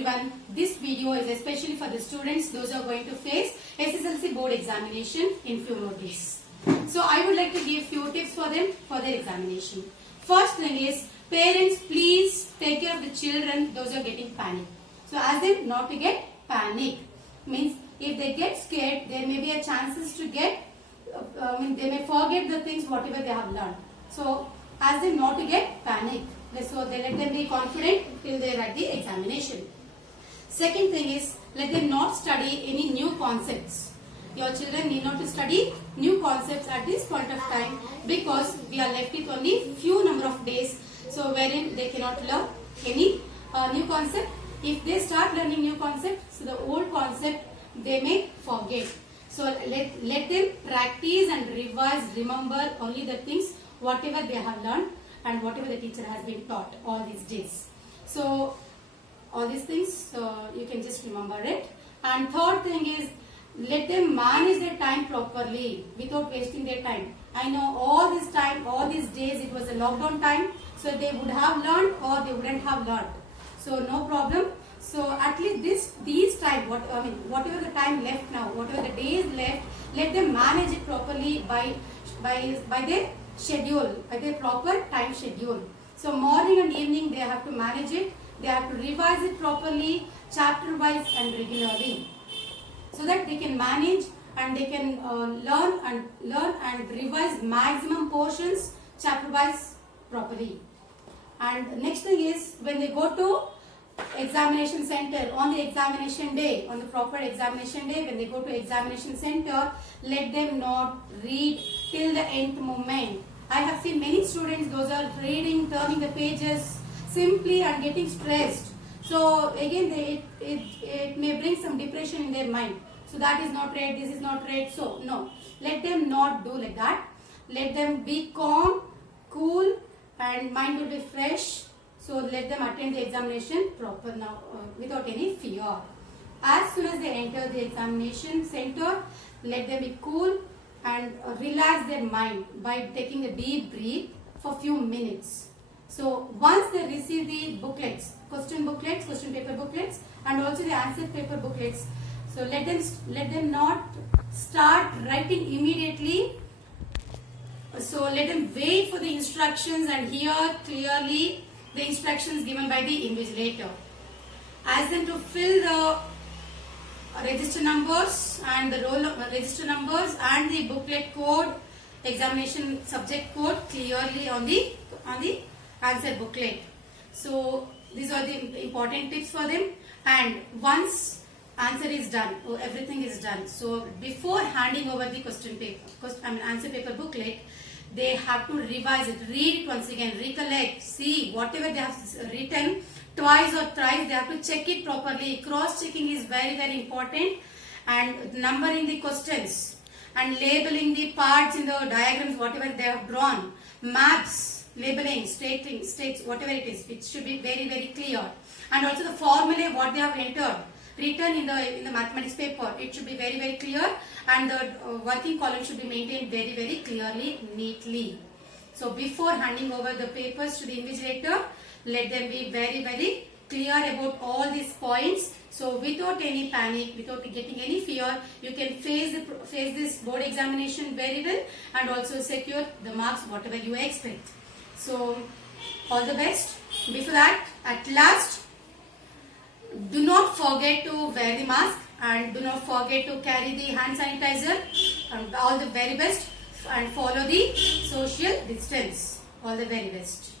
everyone. This video is especially for the students, those who are going to face SSLC board examination in few more days. So I would like to give few tips for them for their examination. First thing is, parents please take care of the children, those who are getting panic. So ask them not to get panic. Means if they get scared, there may be a chances to get, they may forget the things whatever they have learned. So ask them not to get panic. So they let them be confident till they write the examination. Second thing is, let them not study any new concepts. Your children need not to study new concepts at this point of time because we are left with only few number of days. So wherein they cannot learn any new concept. If they start learning new concept, so the old concept they may forget. So let them practice and revise, remember only the things whatever they have learned and whatever the teacher has been taught all these days. So all these things you can just remember it. And third thing is, let them manage their time properly without wasting their time. I know all this time, all these days it was a lockdown time, so they would have learned or they wouldn't have learned. So no problem. So at least these time, whatever the time left now, whatever the days left, let them manage it properly by their schedule, by their proper time schedule. So morning and evening they have to manage it. They have to revise it properly, chapter wise and regularly, so that they can manage and they can learn and revise maximum portions chapter wise properly. And next thing is, when they go to examination center on the examination day, on the proper examination day, when they go to examination center, let them not read till the end moment. I have seen many students, those are reading, turning the pages simply and getting stressed. So again, it may bring some depression in their mind. So that is not right, this is not right. So no, let them not do like that. Let them be calm, cool, and mind will be fresh. So let them attend the examination proper now without any fear. As soon as they enter the examination center, let them be cool and relax their mind by taking a deep breath for few minutes. So once they receive the booklets, question paper booklets, and also the answer paper booklets, so let them not start writing immediately. So let them wait for the instructions and hear clearly the instructions given by the invigilator. Ask them to fill the register numbers and the roll register numbers and the booklet code, examination subject code clearly on the answer booklet. So these are the important tips for them. And once answer is done, everything is done, so before handing over the answer paper booklet, they have to revise it, read it once again, recollect, see whatever they have written twice or thrice. They have to check it properly. Cross checking is very, very important. And numbering the questions and labeling the parts in the diagrams whatever they have drawn, maps, labeling, states, whatever it is, it should be very, very clear. And also the formulae what they have entered, written in the mathematics paper, it should be very, very clear, and the working column should be maintained very, very clearly, neatly. So before handing over the papers to the invigilator, let them be very, very clear about all these points. So without any panic, without getting any fear, you can face this board examination very well and also secure the marks whatever you expect. So all the best. Before that, at last, do not forget to wear the mask and do not forget to carry the hand sanitizer, and all the very best, and follow the social distance. All the very best.